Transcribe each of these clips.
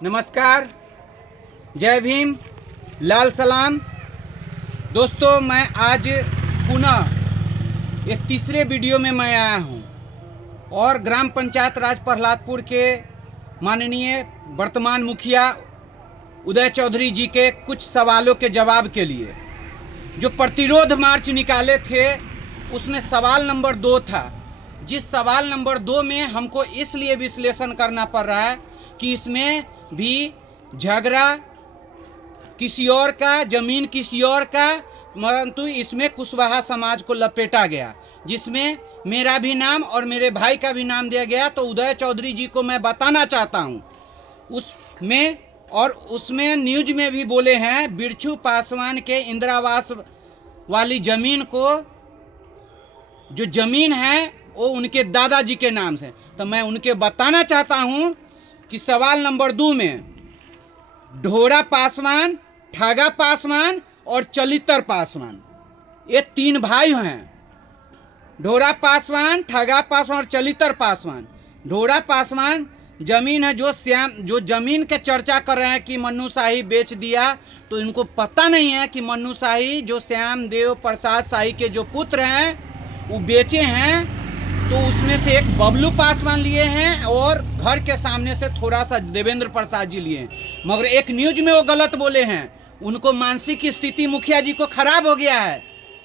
नमस्कार, जय भीम, लाल सलाम। दोस्तों, मैं आज पुनः एक तीसरे वीडियो में मैं आया हूं और ग्राम पंचायत राज प्रहलादपुर के माननीय वर्तमान मुखिया उदय चौधरी जी के कुछ सवालों के जवाब के लिए। जो प्रतिरोध मार्च निकाले थे उसमें सवाल नंबर 2 था, जिस सवाल नंबर 2 में हमको इसलिए विश्लेषण करना पड़ रहा है कि इसमें भी झगड़ा किसी और का, जमीन किसी और का, परंतु इसमें कुशवाहा समाज को लपेटा गया, जिसमें मेरा भी नाम और मेरे भाई का भी नाम दिया गया। तो उदय चौधरी जी को मैं बताना चाहता हूं उसमें न्यूज में भी बोले हैं बिरछू पासवान के इंदिरावास वाली जमीन को, जो जमीन है वो उनके दादाजी के नाम से। तो मैं उनके बताना चाहता हूं कि सवाल नंबर 2 में ढोरा पासवान, ठागा पासवान और चलितर पासवान, ये 3 भाई हैं। ढोरा पासवान, ठागा पासवान और चलितर पासवान। ढोरा पासवान जमीन है जो जमीन के चर्चा कर रहे हैं कि मन्नू शाही बेच दिया, तो इनको पता नहीं है कि मन्नू शाही जो श्याम देव प्रसाद शाही के जो पुत्र हैं वो बेचे हैं। तो उसमें से एक बबलू पासवान लिए हैं और घर के सामने से थोड़ा सा देवेंद्र प्रसाद जी लिए हैं। मगर एक न्यूज में वो गलत बोले हैं, उनको मानसिक स्थिति मुखिया जी को खराब हो गया है,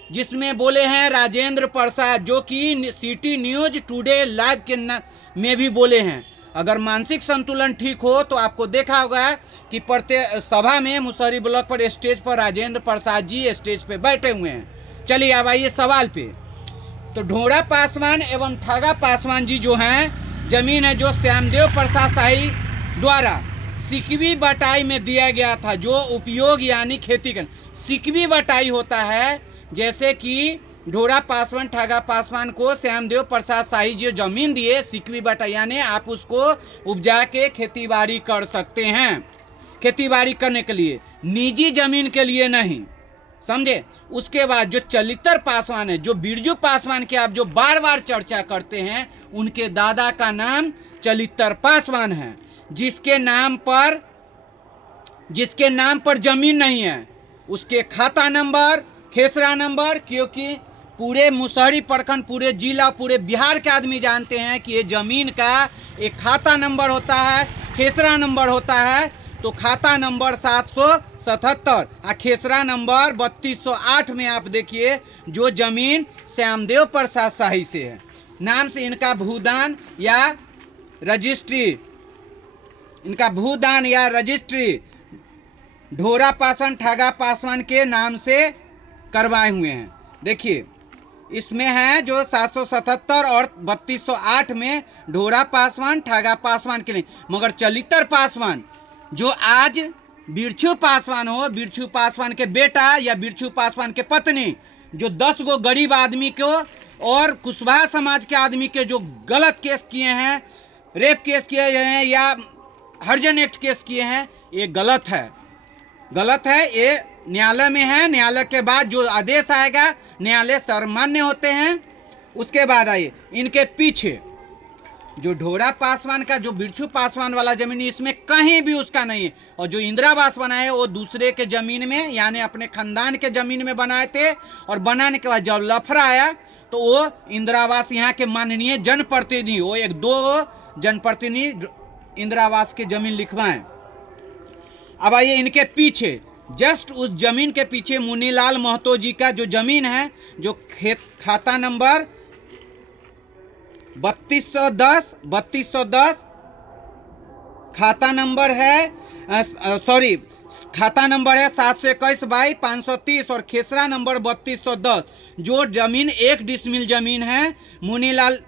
जिसमें बोले हैं राजेंद्र प्रसाद, जो कि सिटी न्यूज टुडे लाइव के में भी बोले हैं। अगर मानसिक संतुलन ठीक हो तो आपको देखा होगा कि प्रत्येक सभा में मुसहरी ब्लॉक पर स्टेज पर राजेंद्र प्रसाद जी स्टेज पे बैठे हुए हैं। चलिए अब आइए सवाल पे। तो ढोरा पासवान एवं ठागा पासवान जी जो हैं, जमीन है जो श्यामदेव प्रसाद शाही द्वारा सिकवी बटाई में दिया गया था, जो उपयोग यानी खेती कर सिकवी बटाई होता है। जैसे कि ढोरा पासवान, ठागा पासवान को श्यामदेव प्रसाद शाही जी जमीन दिए, सिकवी बटाई यानी आप उसको उपजा के खेती बाड़ी कर सकते हैं, खेती बाड़ी करने के लिए, निजी जमीन के लिए नहीं, समझे। उसके बाद जो चलितर पासवान है, जो बिरजू पासवान के आप जो बार बार चर्चा करते हैं, उनके दादा का नाम चलितर पासवान है, जिसके नाम पर जमीन नहीं है, उसके खाता नंबर, खेसरा नंबर, क्योंकि पूरे मुसहरी प्रखंड, पूरे जिला, पूरे बिहार के आदमी जानते हैं कि ये जमीन का एक खाता नंबर होता है, खेसरा नंबर होता है। तो खाता नंबर 777 और खेसरा नंबर 3208 में आप देखिए जो जमीन श्यामदेव प्रसाद शाही से है, नाम से इनका भूदान या रजिस्ट्री ढोरा पासवान, ठागा पासवान के नाम से करवाए हुए हैं। देखिए इसमें है जो 777 और 3208 में ढोरा पासवान, ठागा पासवान के लिए। मगर चलितर पासवान जो आज बिरछू पासवान हो, बिरछू पासवान के बेटा या बिरछू पासवान के पत्नी, जो 10 गो गरीब आदमी को और कुशवाहा समाज के आदमी के जो गलत केस किए हैं, रेप केस किए हैं या हरिजन एक्ट केस किए हैं, ये गलत है। ये न्यायालय में है। न्यायालय के बाद जो आदेश आएगा, न्यायालय सर्वमान्य होते हैं। उसके बाद आइए इनके पीछे जो ढोरा पासवान का जो बिरछू पासवान वाला जमीन, इसमें कहीं भी उसका नहीं है। और जो इंदिरावास बनाए वो दूसरे के जमीन में यानी अपने खानदान के जमीन में बनाए थे, और बनाने के बाद जब लफड़ा आया तो वो इंदिरावास यहाँ के माननीय जनप्रतिनिधि, वो 2 जनप्रतिनिधि इंदिरावास के जमीन लिखवाएं। अब आइए इनके पीछे, जस्ट उस जमीन के पीछे मुनीलाल महतो जी का जो जमीन है, जो खाता नंबर 3210 खाता नंबर है 721/530 और खेसरा नंबर 3210, जो जमीन 1 डिसमिल जमीन है मुनीलाल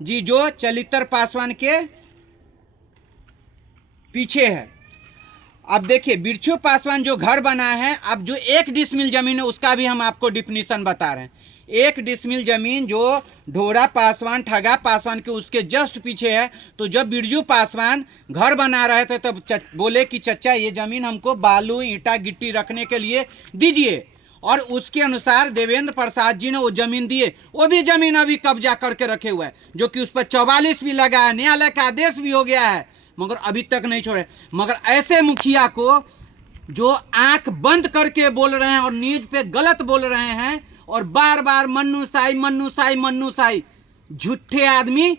जी जो चलितर पासवान के पीछे है। अब देखिए बिरछू पासवान जो घर बनाए हैं, अब जो 1 डिसमिल जमीन है उसका भी हम आपको डिफिनीशन बता रहे हैं। 1 डिसमिल जमीन जो ढोरा पासवान, ठागा पासवान के उसके जस्ट पीछे है। तो जब बिरजू पासवान घर बना रहे थे तब बोले कि चचा ये जमीन हमको बालू, ईंटा, गिट्टी रखने के लिए दीजिए, और उसके अनुसार देवेंद्र प्रसाद जी ने वो जमीन दिए। वो भी जमीन अभी कब्जा करके रखे हुए है, जो कि उस पर 44 भी लगा है, न्यायालय का आदेश भी हो गया है। मगर अभी तक नहीं छोड़े। मगर ऐसे मुखिया को जो आंख बंद करके बोल रहे हैं और न्यूज पे गलत बोल रहे हैं और बार बार मन्नू साई मन्नू साई मन्नू साई, झूठे आदमी।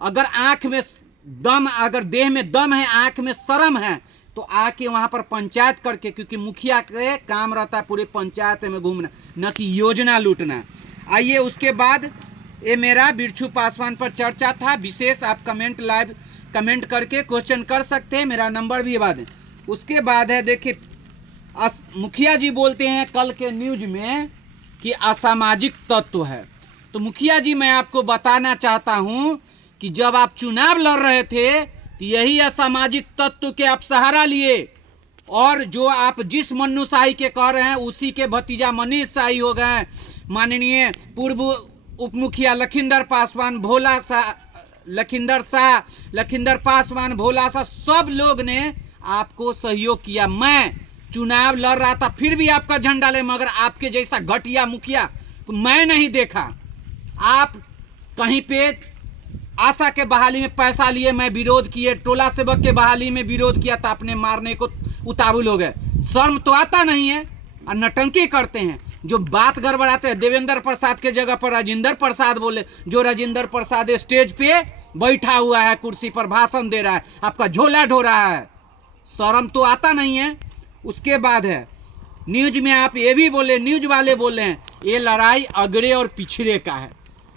अगर आंख में दम, अगर देह में दम है, आंख में शर्म है, तो आके वहां पर पंचायत करके, क्योंकि मुखिया के काम रहता है पूरे पंचायत में घूमना, न कि योजना लूटना। आइए उसके बाद ये मेरा बिरछू पासवान पर चर्चा था विशेष। आप कमेंट लाइव कमेंट करके क्वेश्चन कर सकते हैं, मेरा नंबर भी बाद है। उसके बाद है देखिए, मुखिया जी बोलते हैं कल के न्यूज में कि असामाजिक तत्व है। तो मुखिया जी मैं आपको बताना चाहता हूं कि जब आप चुनाव लड़ रहे थे तो यही असामाजिक तत्व के आप सहारा लिए, और जो आप जिस मन्नू शाही के कह रहे हैं उसी के भतीजा मनीष शाही हो गए। माननीय पूर्व उप मुखिया लखिंदर पासवान, भोला शाह, लखिंदर पासवान, भोला शाह, सब लोग ने आपको सहयोग किया। मैं चुनाव लड़ रहा था फिर भी आपका झंडा ले, मगर आपके जैसा घटिया मुखिया तो मैं नहीं देखा। आप कहीं पे आशा के बहाली में पैसा लिए, मैं विरोध किए, टोला सेवक के बहाली में विरोध किया था, अपने मारने को उतावल हो गए। शर्म तो आता नहीं है और नटंकी करते हैं। जो बात गड़बड़ाते हैं, देवेंद्र प्रसाद के जगह पर राजेंद्र प्रसाद बोले, जो राजेंद्र प्रसाद स्टेज पे बैठा हुआ है, कुर्सी पर भाषण दे रहा है, आपका झोला ढो रहा है। शर्म तो आता नहीं है। उसके बाद है न्यूज में आप ये भी बोले, न्यूज वाले बोले हैं ये लड़ाई अगड़े और पिछड़े का है।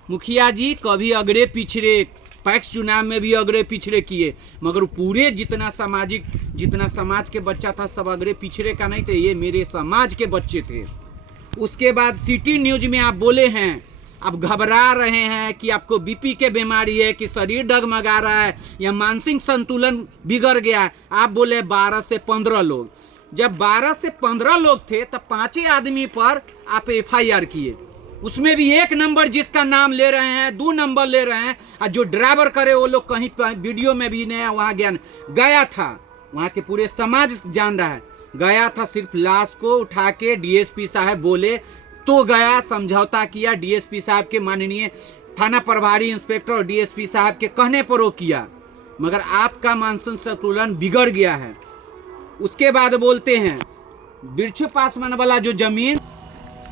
मुखिया जी कभी अगड़े पिछड़े, पैक्स चुनाव में भी अगड़े पिछड़े किए, मगर पूरे जितना समाज के बच्चा था सब अगड़े पिछड़े का नहीं थे, ये मेरे समाज के बच्चे थे। उसके बाद सिटी न्यूज में आप बोले हैं, आप घबरा रहे हैं कि आपको बीपी के बीमारी है, कि शरीर डगमगा रहा है या मानसिक संतुलन बिगड़ गया है। आप बोले 12 से 15 लोग। जब 12 से 15 लोग थे तब 5 आदमी पर आप FIR किए, उसमें भी 1 नंबर जिसका नाम ले रहे हैं, 2 नंबर ले रहे हैं, और जो ड्राइवर करे वो लोग कहीं वीडियो में भी नहीं, वहाँ गया था, वहाँ के पूरे समाज जान रहा है, गया था, सिर्फ लाश को उठा के DSP साहब बोले तो गया, समझौता किया, DSP साहब के माननीय थाना प्रभारी इंस्पेक्टर और DSP साहब के कहने पर वो किया, मगर आपका मानसिक संतुलन बिगड़ गया है। उसके बाद बोलते हैं बिरछू पासवान वाला जो जमीन,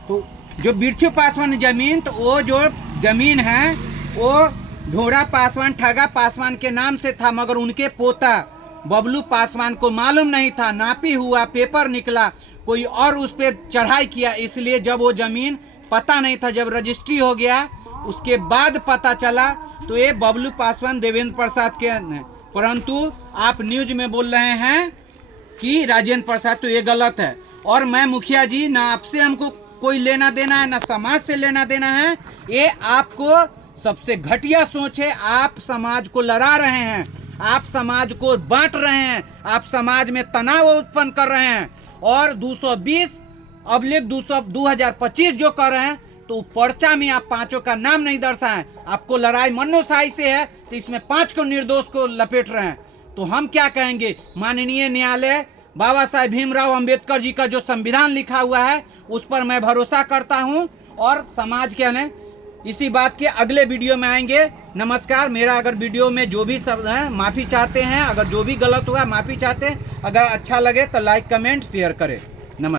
तो जो बिरछू पासवान जमीन, तो वो जो जमीन है वो ढोड़ा पासवान, ठगा पासवान के नाम से था, मगर उनके पोता बबलू पासवान को मालूम नहीं था, नापी हुआ, पेपर निकला, कोई और उस पर चढ़ाई किया, इसलिए जब वो जमीन पता नहीं था, जब रजिस्ट्री हो गया उसके बाद पता चला तो ये बबलू पासवान देवेंद्र प्रसाद के हैं। परंतु आप न्यूज में बोल रहे हैं कि राजेंद्र प्रसाद, तो ये गलत है। और मैं मुखिया जी, ना आपसे हमको कोई लेना देना है, ना समाज से लेना देना है, ये आपको सबसे घटिया सोच है। आप समाज को लड़ा रहे हैं, आप समाज को बांट रहे हैं, आप समाज में तनाव उत्पन्न कर रहे हैं, और 220/2025 जो कर रहे हैं, तो पर्चा में आप 5 का नाम नहीं दर्शाएं। आपको लड़ाई मन्नू शाही से है तो इसमें 5 को निर्दोष को लपेट रहे हैं। तो हम क्या कहेंगे, माननीय न्यायालय बाबा साहेब भीमराव अंबेडकर जी का जो संविधान लिखा हुआ है उस पर मैं भरोसा करता हूं, और समाज के ने इसी बात के अगले वीडियो में आएंगे। नमस्कार। मेरा अगर वीडियो में जो भी शब्द हैं माफ़ी चाहते हैं, अगर जो भी गलत हुआ माफ़ी चाहते हैं, अगर अच्छा लगे तो लाइक कमेंट शेयर करें।